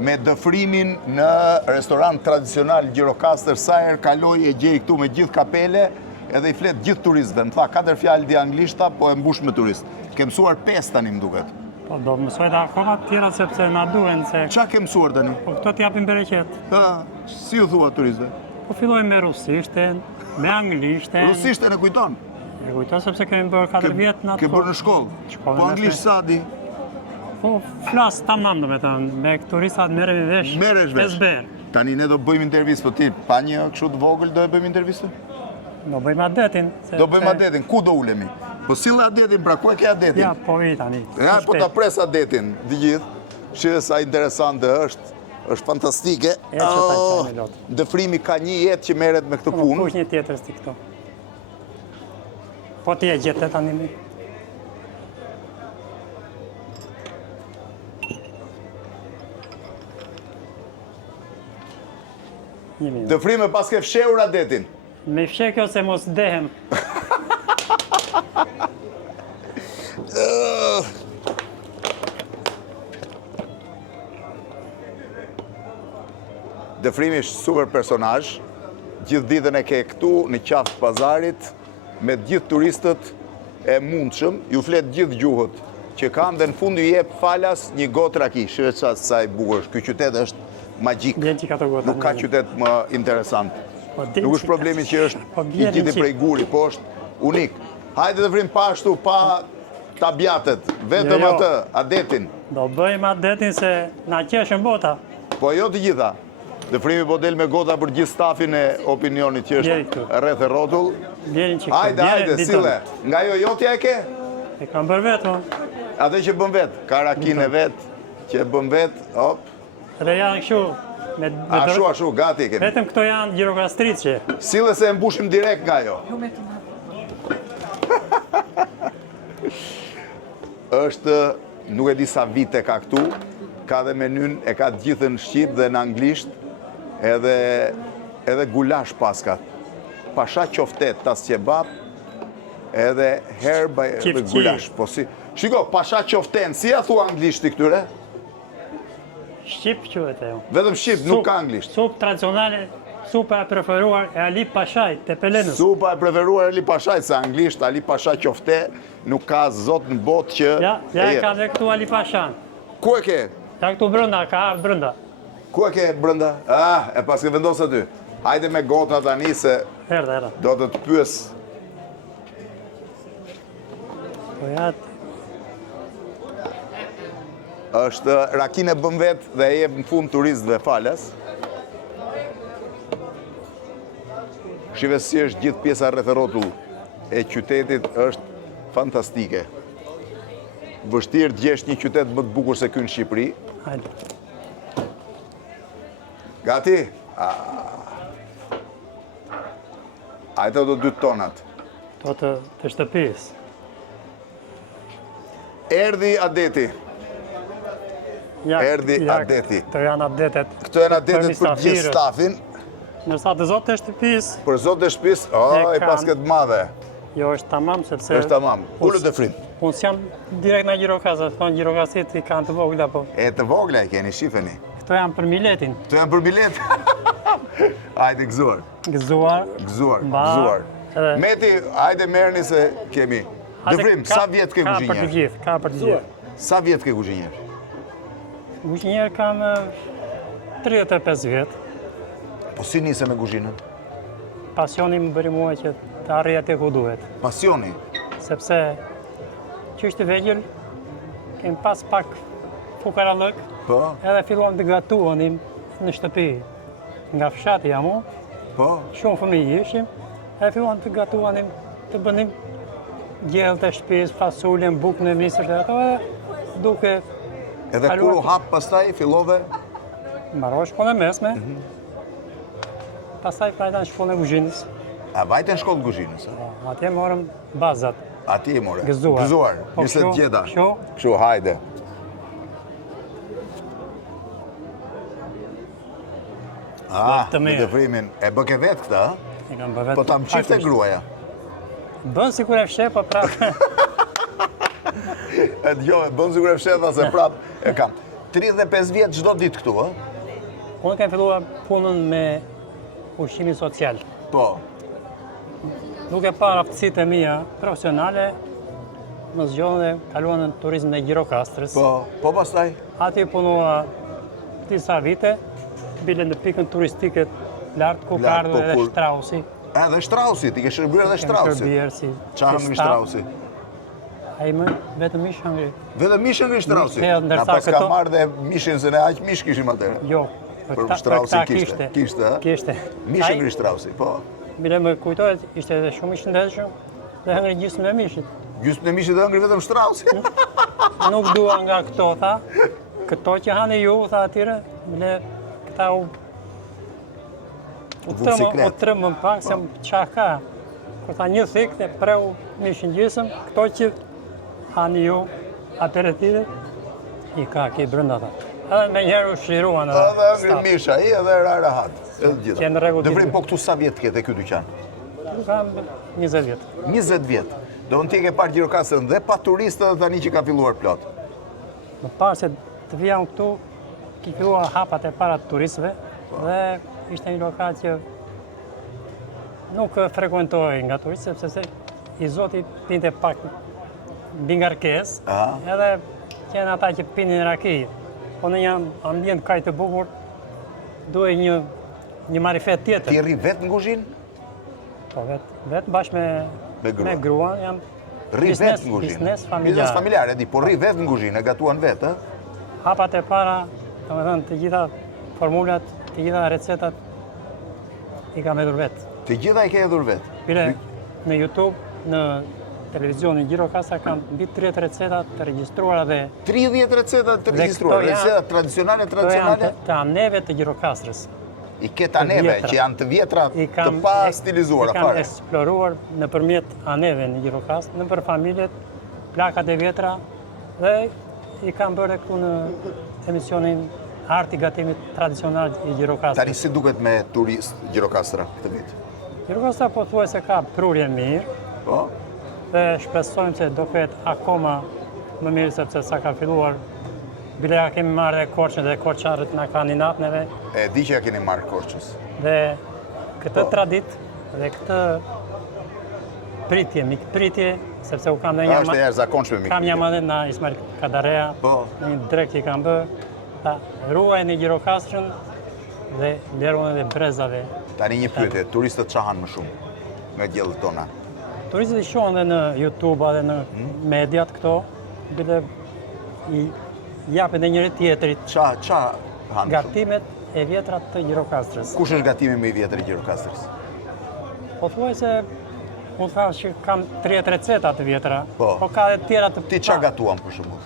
me dëfrimin në restorant tradicional Gjirokastër, sa herë kaloj e gjej këtu me gjithë kapele, edhe i flet gjithë turistëve. Më tha 4 fjalë di anglishta, po e mbush me turist. Ke mësuar 5 tani, më duket. Po do të mësoj dhe akoma të tjera sepse na duhen se... Qa ke mësuar tani? Po këto t'japin bereqet. Si u thua turistëve? Po fillojmë me rusishten, me anglishten. Rusishten e kujton? E kujton sepse kemi bërë 4 vjetë në atë. Ke bërë në shkollë? Po anglisht sa di? Po flas tamam, do me thënë, me turistat merremi vesh. Merresh vesh. Esber. Tani ne do bëjmë intervistë, po ti pa një kështu të vogël do e bëjmë intervistë? Do bëjmë adetin. Do bëjmë adetin, ku do ulemi? Po sille adetin, pra ku e ke adetin? Ja, po i tani. Ja, po ta pres adetin, të gjithë. Që sa interesante është fantastike. Dëfrimi ka një jetë që merret me këtë punë. Kush një tjetër sti këto. Po ti e gjetë tani. Dëfrime pas ke fshehur adetin. Me fsheh kjo se mos dehem. Dëfrimi është super personazh. Gjithë ditën e ke këtu në qafë pazarit me gjithë turistët e mundshëm, ju flet gjithë gjuhët që kanë dhe në fund ju jep falas një gotë raki. Shihet sa i bukur është. Ky qytet është magjik. Nuk ka qytet më interesant. Nuk është problemi që është i gjithi prej guri, po është unik. Hajde Dëfrim pashtu, pa tabiatet, vetëm atë, adetin. Do bëjmë adetin se na qeshën bota. Po jo të gjitha. Dëfrimi po del me gota për gjithë stafin e opinionit që është rreth e rrotull. Hajde, sille. Nga jo jotja e ke? E kam bërë vetë, Atë që bën vetë, ka rakin e vetë, që e bën vetë, hop. Dhe janë kështu... Ashu, gati kemi. Vetëm këto janë gjirokastrit që... Sille se e mbushim direkt nga jo. Është, nuk e di sa vite ka këtu, ka dhe menyn, e ka gjithë në shqip dhe në anglisht, edhe gulash paskat. Pasha qoftet, tas qebab, edhe herba edhe gulash. Shiko, pasha qoften, si a thua anglishti këtyre? Shqip quhet e jo. Vetëm shqip, nuk ka anglisht. Supë tradicionale, supa e preferuar e Ali Pashaj, të Pelenës. Supa e preferuar e Ali Pashaj, se anglisht Ali Pasha qofte, nuk ka zot në botë që... Ja e ka dhe këtu Ali Pashan. Ku e ke? Ja këtu brënda, ka brënda. Ku e ke brënda? E pas ke vendosë aty. Hajde me gota tani se do të të pyes. Po jatë. Është rakin e bën vetë dhe e jep në fund turistëve falas. Shive si është gjithë pjesa rreth e rrotull e qytetit është fantastike. Vështirë të gjesh një qytet më të bukur se ky në Shqipëri. Hajde. Gati? Ajto do 2 tonat. To të shtëpis. Erdhi adeti. Erdhi adeti. Këto janë adetet. Këto janë adetet për gjithë stafin. Nërsa të zotë të shtëpis... Për zotë të shtëpis, e pas këtë madhe. Jo, është tamam, sepse... është tamam. Ullë Dëfrim. Unë s'jam direkt në Gjirokastë, thonë Gjirokasit i kanë të vogla, po... E të vogla i keni, shifeni. Këto janë për miletin. Këto janë për miletin? Hajde, gëzuar. Gëzuar. Meti, hajde merrni se kemi. Dëfrim, sa vjetë ke kuzhinjer? Ka për të gjithë. Sa vjetë ke kuzhinjer? Kuzhinjer kam 35 vjetë. Po si nise me kuzhinën? Pasioni më bëri mua që të arrija te ku duhet. Pasioni? Sepse që është vegjël, kem pas pak fukarallëk, edhe filluam të gatuanim në shtëpi. Nga fshati jam unë, shumë fëmijë ishim, edhe filluam të gatuanim, të bënim gjellë të shtëpis, fasulën, bukën e misër të ato, duke... Edhe kur u hapë pastaj, fillove? Mbaroj shkollën e mesme. Pastaj vajta në shkollën e kuzhinës. A vajta në shkollën e kuzhinës? Atje morëm bazat. Atje i morëm? Gëzuar. Gëzuar, njëse të gjeda. Kështu, hajde. Me Dëfrimin. E bëke vetë këta? E kam bë vetë. Po ta më qifte gruaja? Bën si kur e fshe, po prapë. E t'gjove, bën si kur e fshe, dhe se prapë e kam. 35 vjetë çdo ditë këtu, ë? Unë kem filluar punën me ushqimin social. Po. Duke parë aftësitë e mia profesionale, më zgjohën dhe kaluan në turizmin e Gjirokastrës. Po pastaj? Ati punua disa vite, bile në pikën turistike lartë ku ka ardhur edhe Strausi. Edhe Strausi, ti ke shërbyer edhe Strausi. Shërbyer si. Çfarë hëngri Strausi? Ai më vetëm mish hëngri. Vetëm mish hëngri Strausi? Na pas ka marrë dhe mishin se ne aq mish kishim atëherë. Jo. Për Strausi kishte. Kishte. Mish hëngri Strausi, po. Bile më kujtohet, ishte edhe shumë i shëndetshëm dhe hëngri gjysmën e mishit. Gjysmën e mishit dhe hëngri vetëm Strausi? Nuk dua nga këto, tha. Këto që hani ju, tha atyre, bile këta u trëmën pak se qa ka. Kur tha një thik dhe preu mishin gjysëm, këto që hani ju, aperitive, i ka ki brënda tha. Edhe me njerë u shriruan edhe. Edhe hëngri misha, i edhe rahat. Qenë rregull. Dëvrim, po këtu sa vjetë kete ky dyqan? Nuk kam 20 vjetë. 20 vjetë. Do në ti ke parë Gjirokastrën dhe pa turistë dhe tani që ka filluar plot. Më parë se të vijam këtu, ki filluar hapat e para të turistëve dhe ishte një lokal që nuk frekuentoj nga turistët, sepse i zoti pinte pak bingarkes, edhe qenë ata që pinin raki. Po në një ambient kaj të bukur, duhe një marifet tjetër. Ti rri vetë në kuzhinë? Po, vetë bashkë me gruan, jam biznes familjar. Biznes familjar, e di, po rri vetë në kuzhinë, e gatuan vetë, ë? Hapat e para, të me thënë, të gjitha formulat, të gjitha recetat, i kam edhur vetë. Të gjitha i ke edhur vetë? Bile, në YouTube, në televizionin Gjirokastra, kam mbi 30 recetat të regjistruara dhe... 30 recetat të regjistruara, recetat tradicionale? Të aneve të Gjirokastrës. I ketë aneve, që janë të vjetra të pa stilizuara fare. I kam eksploruar në përmjet aneve në Gjirokastrë, në për familjet, plakat e vjetra, dhe i kam bërë këtu në emisionin Arti gatimit tradicional i Gjirokastrës. Tani si duket me turist Gjirokastra këtë vit? Gjirokastra po thuaj se ka prurje mirë, dhe shpresojmë se do ketë akoma më mirë sepse sa ka filluar. Bile ja kemi marrë dhe Korçën dhe Korçarët nga kandidatneve. E di që ja keni marrë Korçës. Dhe këtë tradit dhe këtë pritje, mikpritje, sepse u kam dhe është e jashtëzakonshme mikpritje. Kam një madet nga Ismail Kadarea, në një drek që i kam bërë, ta ruaj në Gjirokastrën dhe lerone dhe brezave. Tani një pyetje, turistët qa hanë më shumë nga gjellët tona? Turistët i shohen dhe në YouTube dhe në mediat këto, bile i japin dhe njëri tjetërit. Qa hanë shumë? Gatimet e vjetrat të Gjirokastrës. Kush është gatimi më i vjetër i Gjirokastrës? Po thuaj se unë thash që kam 30 receta të vjetra, po ka dhe tjera të... Ti qa gatuam për shumë?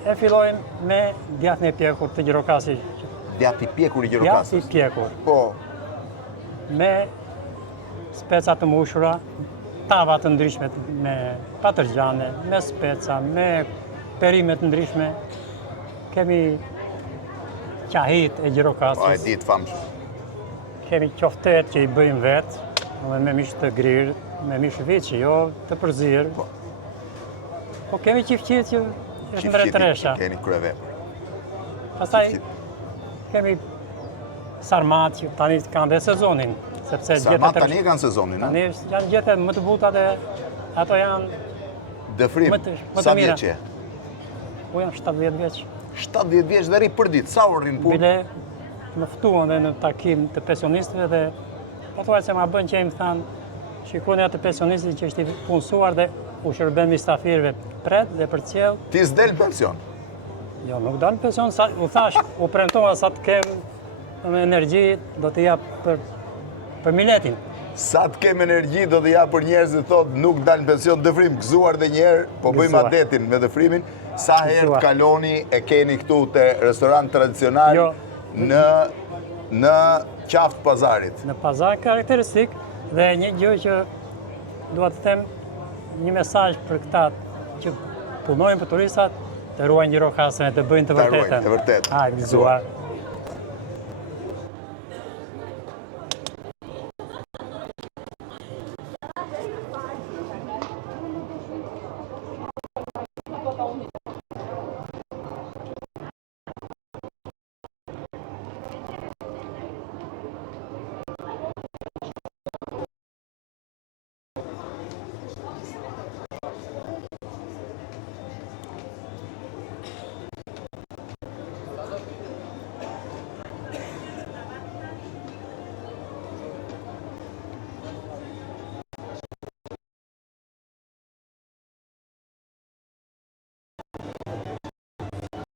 E fillojmë me djathën e pjekur të Gjirokastrit. Djathë i pjekur i Gjirokastrës? Djathë i pjekur. Po. Me speca të mushura, tava të ndryshme me patërgjane, me speca, me perime të ndryshme. Kemi qahit e Gjirokastrës. Po, e ditë famshme. Kemi qoftet që i bëjmë vetë, me mish të grirë, me mish vici, jo të përzirë. Po kemi qifqit që është mbretëresha. Keni kryeve. Pastaj kemi sarmat që tani kanë dhe sezonin. Sarmat tani e kanë sezonin, tani janë gjethet më të buta dhe ato janë... Dëfrim, sa vjeq që? Po janë 70 vjeq. 70 vjeq dhe ri për ditë, sa orë rinë punë? Bile më ftuan dhe në takim të pensionistëve dhe po thuaj se ma bën që im thanë shikoni atë pensionistit që është i punësuar dhe u shërben mistafirëve pret dhe për cjell. Ti s'del pension? Jo, nuk dal pension, u thash, u premtova sa të kem energji, do të jap për miletin. Sa të kem energji, do të jap për njerëzit thotë nuk dal pension, dëfrim, gëzuar dhe njerë, po bëjmë adetin me dëfrimin. Sa herë të kaloni e keni këtu të restorant tradicional në qaftë pazarit? Në pazar karakteristik dhe një gjë që dua të them një mesazh për këta që punojnë për turistat, të ruajnë Gjirokastrën, të bëjnë të vërtetën. Të ruajnë, e vërtet. Gëzuar.